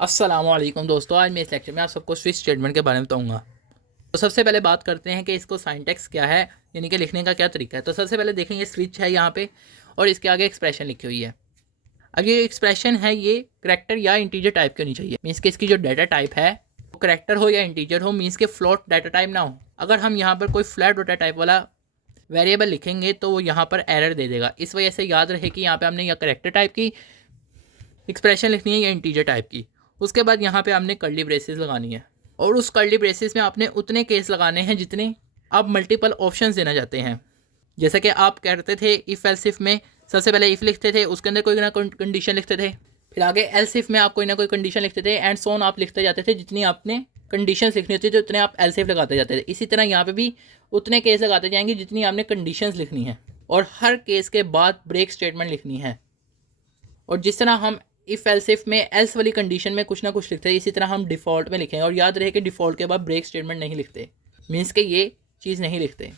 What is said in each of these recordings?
अस्सलामुअलैकुम दोस्तों, आज मैं इस लेक्चर में आप सबको स्विच स्टेटमेंट के बारे में बताऊंगा। तो सबसे पहले बात करते हैं कि इसको सिंटैक्स क्या है, यानी कि लिखने का क्या तरीका है। तो सबसे पहले देखेंगे स्विच है यहाँ पे और इसके आगे एक्सप्रेशन लिखी हुई है। अब ये एक्सप्रेशन है, ये करैक्टर या इंटीजर टाइप की होनी चाहिए। मीन्स कि इसकी जो डाटा टाइप है वो करैक्टर हो या इंटीजर हो, मीन्स के फ्लोट डाटा टाइप ना हो। अगर हम यहाँ पर कोई फ्लैट डाटा टाइप वाला वेरिएबल लिखेंगे तो वो यहाँ पर एरर दे देगा। इस वजह से याद रहे कि यहाँ पे हमने या करैक्टर टाइप की एक्सप्रेशन लिखनी है या इंटीजर टाइप की। उसके बाद यहाँ पे आपने कर्ली ब्रेसेस लगानी है और उस कर्ली ब्रेसेस में आपने उतने केस लगाने हैं जितने आप मल्टीपल ऑप्शंस देना चाहते हैं। जैसा कि आप कहते थे इफ़ एल्स इफ में सबसे पहले इफ़ लिखते थे, उसके अंदर कोई ना कोई कंडीशन लिखते थे, फिर आगे एल्स इफ में आप कोई ना कोई कंडीशन लिखते थे, एंड सो ऑन आप लिखते जाते थे। जितनी आपने कंडीशंस लिखनी होती थी उतने आप एल्स इफ लगाते जाते थे। इसी तरह यहाँ पे भी उतने केस लगाते जाएंगे जितनी आपने कंडीशंस लिखनी है और हर केस के बाद ब्रेक स्टेटमेंट लिखनी है। और जिस तरह हम इफ़ एल्स इफ में एल्स वाली कंडीशन में कुछ ना कुछ लिखते हैं, इसी तरह हम डिफ़ॉल्ट में लिखेंगे। और याद रहे कि डिफ़ॉल्ट के बाद ब्रेक स्टेटमेंट नहीं लिखते, मीन्स के ये चीज़ नहीं लिखते।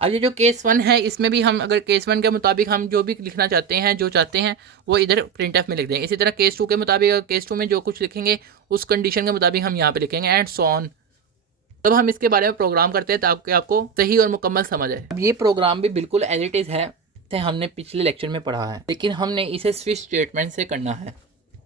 अब ये जो केस 1 है, इसमें भी हम अगर केस 1 के मुताबिक हम जो भी लिखना चाहते हैं, जो चाहते हैं वो इधर प्रिंट एफ में लिख देंगे। इसी तरह केस 2 के मुताबिक केस 2 में जो कुछ लिखेंगे उस कंडीशन के मुताबिक हम यहाँ पे लिखेंगे, एंड सो ऑन। तब हम इसके बारे में प्रोग्राम करते हैं ताकि आपको सही और मुकम्मल समझ आए। अब ये प्रोग्राम भी बिल्कुल एज इट इज़ है, हमने पिछले लेक्चर में पढ़ा है, लेकिन हमने इसे स्विच स्टेटमेंट से करना है।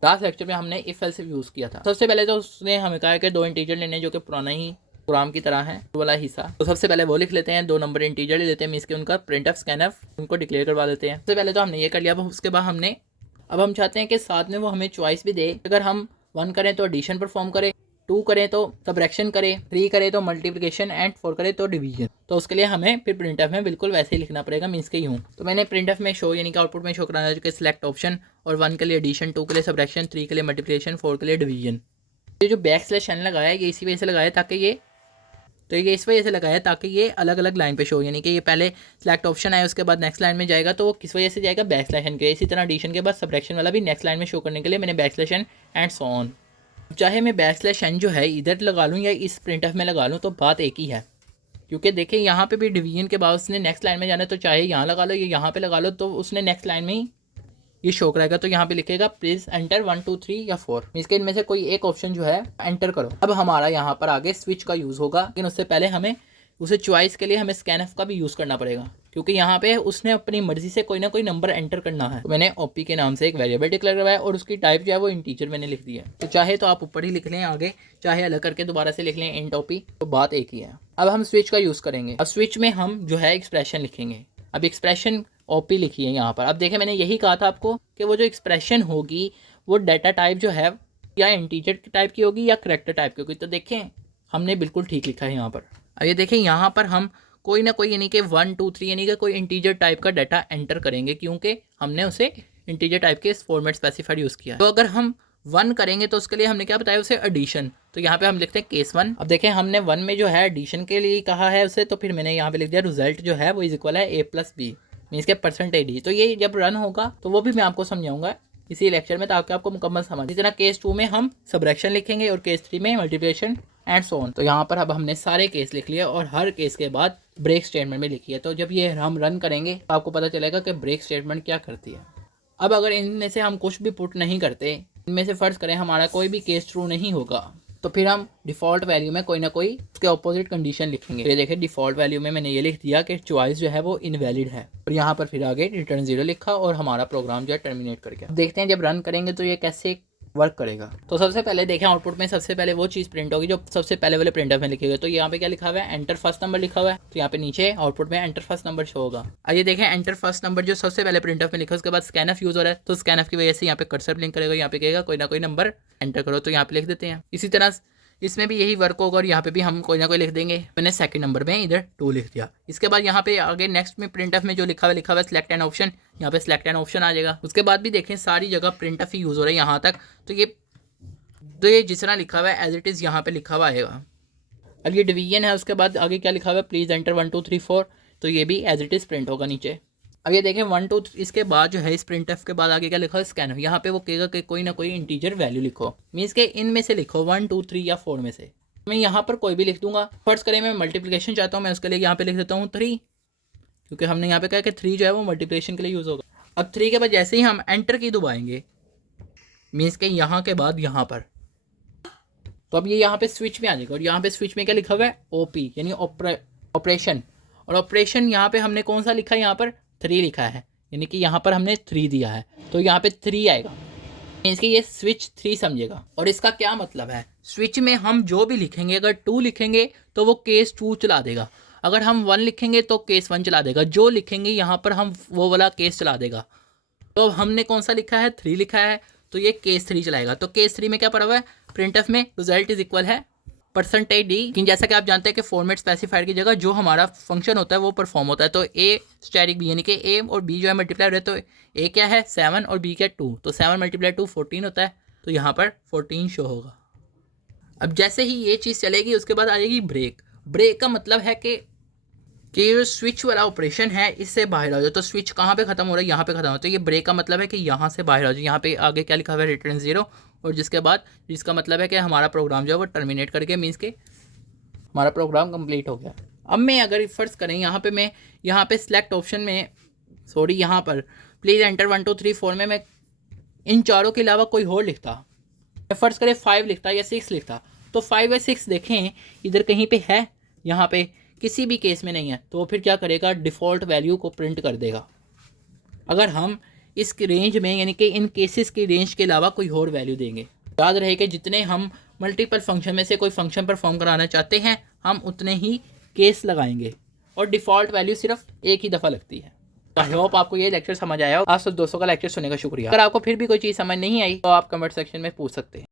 लास्ट लेक्चर में हमने इफ एल्स इफ यूज़ किया था। सबसे पहले तो उसने हमें कहा कि 2 इंटीजर लेने जो कि पुराना ही प्रोग्राम की तरह है वाला हिस्सा। तो सबसे पहले वो लिख लेते हैं, 2 नंबर इंटीजर ले लेते हैं, मीन्स के उनका प्रिंट एफ स्कैन एफ उनको डिक्लेयर करवा देते हैं। सबसे पहले तो हमने ये कर लिया। उसके बाद अब हम चाहते हैं कि साथ में वो हमें चॉइस भी दे। अगर हम 1 करें तो एडिशन परफॉर्म करे, 2 करें तो सबट्रैक्शन करे, 3 करें तो मल्टीप्लिकेशन, एंड 4 करें तो डिवीजन। तो उसके लिए हमें फिर प्रिंट एफ में बिल्कुल वैसे ही लिखना पड़ेगा, मीन्स के यूँ। तो मैंने प्रिंट एफ में शो यानी कि आउटपुट में शो कराना है कि सिलेक्ट ऑप्शन, और 1 के लिए एडिशन, 2 के लिए सबट्रैक्शन, 3 के लिए मल्टीप्लिकेशन, 4 के लिए डिवीजन। ये जो बैक स्लैश एन लगाया है ये इसी वजह से लगाया ताकि ये इस वजह से लगाया ताकि ये अलग अलग लाइन पे शो, यानी कि ये पहले सिलेक्ट ऑप्शन आए उसके बाद नेक्स्ट लाइन में जाएगा तो वो किस वजह से जाएगा, बैक स्लैश एन के। इसी तरह एडिशन के बाद सबट्रैक्शन वाला भी नेक्स्ट लाइन में शो करने के लिए मैंने back slash n and so on. चाहे मैं बैक स्लैश एन जो है इधर लगा लूँ या इस प्रिंट एफ में लगा लूँ तो बात एक ही है, क्योंकि देखिए यहाँ पे भी डिवीजन के बाद उसने नेक्स्ट लाइन में जाना है, तो चाहे यहाँ लगा लो या यहाँ पे लगा लो तो उसने नेक्स्ट लाइन में ही ये शो कराएगा। तो यहाँ पे लिखेगा प्लीज एंटर 1 2 3 या 4, इसके इनमें से कोई एक ऑप्शन जो है एंटर करो। अब हमारा यहाँ पर आगे स्विच का यूज़ होगा, लेकिन उससे पहले हमें उसे चॉइस के लिए हमें स्कैनएफ का भी यूज़ करना पड़ेगा, क्योंकि यहाँ पे उसने अपनी मर्जी से कोई ना कोई नंबर एंटर करना है। तो मैंने ओपी के नाम से एक वेरिएबल डिक्लेयर करवाया और उसकी टाइप जो है वो इंटीजर मैंने लिख दी है। तो चाहे तो आप ऊपर ही लिख लें आगे, चाहे अलग करके दोबारा से लिख लें इंट ओपी, तो बात एक ही है। अब हम स्विच का यूज़ करेंगे। अब स्विच में हम जो है एक्सप्रेशन लिखेंगे। अब एक्सप्रेशन ओपी लिखी है यहाँ पर। अब देखें मैंने यही कहा था आपको कि वो जो एक्सप्रेशन होगी वो डाटा टाइप जो है या इंटीजर टाइप की होगी या करैक्टर टाइप की होगी। तो देखें हमने बिल्कुल ठीक लिखा है यहाँ पर। अब ये देखें यहाँ पर हम कोई ना कोई यानी कि 1 2 3 यानी कि कोई इंटीजर टाइप का डाटा एंटर करेंगे, क्योंकि हमने उसे इंटीजर टाइप के फॉर्मेट स्पेसिफाइड यूज़ किया। तो अगर हम 1 करेंगे तो उसके लिए हमने क्या बताया, उसे एडिशन। तो यहाँ पे हम लिखते हैं केस 1। अब देखें हमने 1 में जो है एडिशन के लिए कहा है उसे, तो फिर मैंने यहाँ पे लिख दिया रिजल्ट जो है वो इज इक्वल है A+B, मीन्स के परसेंटेज डी। तो ये जब रन होगा तो वो भी मैं आपको समझाऊंगा इसी लेक्चर में ताकि आपको मुकम्मल समझ। इस तरह केस 2 में हम सबट्रैक्शन लिखेंगे और केस 3 में मल्टीप्लिकेशन एंड सो ऑन। तो यहाँ पर अब हमने सारे केस लिख लिए और हर केस के बाद ब्रेक स्टेटमेंट में लिखी है। तो जब ये हम रन करेंगे तो आपको पता चलेगा कि ब्रेक स्टेटमेंट क्या करती है। अब अगर इनमें से हम कुछ भी पुट नहीं करते, इनमें से फ़र्ज़ करें हमारा कोई भी केस ट्रू नहीं होगा, तो फिर हम डिफ़ॉल्ट वैल्यू में कोई ना कोई उसके ऑपोजिट कंडीशन लिखेंगे। तो ये देखिए डिफ़ॉल्ट वैल्यू में मैंने ये लिख दिया कि चॉइस जो है वो इनवैलिड है, और यहाँ पर फिर आगे रिटर्न 0 लिखा और हमारा प्रोग्राम जो है टर्मिनेट कर गया। देखते हैं जब रन करेंगे तो ये कैसे वर्क करेगा। तो सबसे पहले देखें आउटपुट में सबसे पहले वो चीज़ प्रिंट होगी जो सबसे पहले वाले प्रिंटर में लिखी हुई है। तो यहाँ पे क्या लिखा हुआ है, एंटर फर्स्ट नंबर लिखा हुआ है। तो यहाँ पे नीचे आउटपुट में एंटर फर्स्ट नंबर शो होगा। आइए देखें एंटर फर्स्ट नंबर जो सबसे पहले प्रिंटर में लिखा है उसके बाद स्कैनएफ यूज़ हो रहा है, तो स्कैनएफ की वजह से यहाँ पे कर्सर ब्लिंक करेगा, यहाँ पे कहेगा कोई ना कोई नंबर एंटर करो, तो यहाँ पे लिख देते हैं। इसी तरह इसमें भी यही वर्क होगा और यहाँ पे भी हम कोई ना कोई लिख देंगे। मैंने सेकंड नंबर में इधर 2 लिख दिया। इसके बाद यहाँ पे आगे नेक्स्ट में प्रिंट एफ में जो लिखा हुआ है सिलेक्ट एन ऑप्शन, यहाँ पे सिलेक्ट एन ऑप्शन आ जाएगा। उसके बाद भी देखें सारी जगह प्रिंट एफ ही यूज़ हो रहा है यहाँ तक। तो ये जिस तरह लिखा हुआ है एज इट इज़ यहाँ पे लिखा हुआ आएगा। अब ये डिवीजन है, उसके बाद आगे क्या लिखा हुआ है, प्लीज़ एंटर 1 2 3 4, तो ये भी एज इट इज़ प्रिंट होगा नीचे। अब ये देखें 1 2 इसके बाद जो है इस प्रिंट एफ के बाद आगे क्या लिखा है, स्कैनर। यहाँ पे वो कहेगा कि कोई ना कोई इंटीजर वैल्यू लिखो, मीन्स के इनमें से लिखो 1 2 3 या 4 में से। मैं यहाँ पर कोई भी लिख दूंगा। फर्स्ट करें मैं मल्टीप्लिकेशन चाहता हूँ, मैं उसके लिए यहाँ पे लिख देता हूँ 3, क्योंकि हमने यहाँ पे कहा कि 3 जो है वो मल्टीप्लिकेशन के लिए यूज़ होगा। अब 3 के बाद जैसे ही हम एंटर की दबाएंगे, मीन्स के यहाँ के बाद यहाँ पर तो अब ये यहाँ पे स्विच में आ जाएगा और यहाँ पे स्विच में क्या लिखा हुआ है ओपी यानी ऑपरेशन। और ऑपरेशन यहाँ पे हमने कौन सा लिखा है, यहाँ पर 3 लिखा है, यानी कि यहाँ पर हमने 3 दिया है तो यहाँ पे 3 आएगा, मीन्स कि ये स्विच 3 समझेगा। और इसका क्या मतलब है, स्विच में हम जो भी लिखेंगे अगर 2 लिखेंगे तो वो केस 2 चला देगा, अगर हम 1 लिखेंगे तो केस 1 चला देगा, जो लिखेंगे यहाँ पर हम वो वाला केस चला देगा। तो अब हमने कौन सा लिखा है 3 लिखा है तो ये केस 3 चलाएगा। तो केस 3 में क्या पड़ा हुआ है, प्रिंटफ में रिजल्ट इज इक्वल है परसेंटेज डी, लेकिन जैसा कि आप जानते हैं कि फॉर्मेट स्पेसिफायर की जगह जो हमारा फंक्शन होता है वो परफॉर्म होता है। तो ए स्टैटिक बी यानी कि ए और बी जो है मल्टीप्लाई हो रहे हैं, तो ए क्या है 7 और बी क्या 2, तो 7 मल्टीप्लाई 2 14 होता है, तो यहाँ पर 14 शो होगा। अब जैसे ही ये चीज़ चलेगी उसके बाद आ जाएगी ब्रेक। ब्रेक का मतलब है कि जो स्विच वाला ऑपरेशन है इससे बाहर आ जाओ, तो स्विच कहाँ पे खत्म हो रहा है, यहाँ पे खत्म होता है। ये ब्रेक का मतलब है कि यहाँ से बाहर आ जाओ। यहाँ पे आगे क्या लिखा हुआ है रिटर्न 0, और जिसके बाद जिसका मतलब है कि हमारा प्रोग्राम जो है वो टर्मिनेट करके मीन्स के हमारा प्रोग्राम कंप्लीट हो गया। अब मैं अगर फर्ज करें यहाँ पे मैं यहाँ पे सिलेक्ट ऑप्शन में यहाँ पर प्लीज़ एंटर 1 2 3 4 में मैं इन चारों के अलावा कोई और लिखता, फर्ज करें 5 लिखता या 6 लिखता, तो 5 या 6 देखें इधर कहीं पे है, यहाँ पे किसी भी केस में नहीं है, तो फिर क्या करेगा डिफ़ॉल्ट वैल्यू को प्रिंट कर देगा। अगर हम इस रेंज में यानी कि इन केसेस की रेंज के अलावा कोई और वैल्यू देंगे, याद रहे कि जितने हम मल्टीपल फंक्शन में से कोई फंक्शन परफॉर्म कराना चाहते हैं हम उतने ही केस लगाएंगे और डिफ़ॉल्ट वैल्यू सिर्फ एक ही दफ़ा लगती है। आई होप आपको ये लेक्चर समझ आया हो। आप सब दोस्तों का लेक्चर सुनने का शुक्रिया। अगर आपको फिर भी कोई चीज़ समझ नहीं आई तो आप कमेंट सेक्शन में पूछ सकते हैं।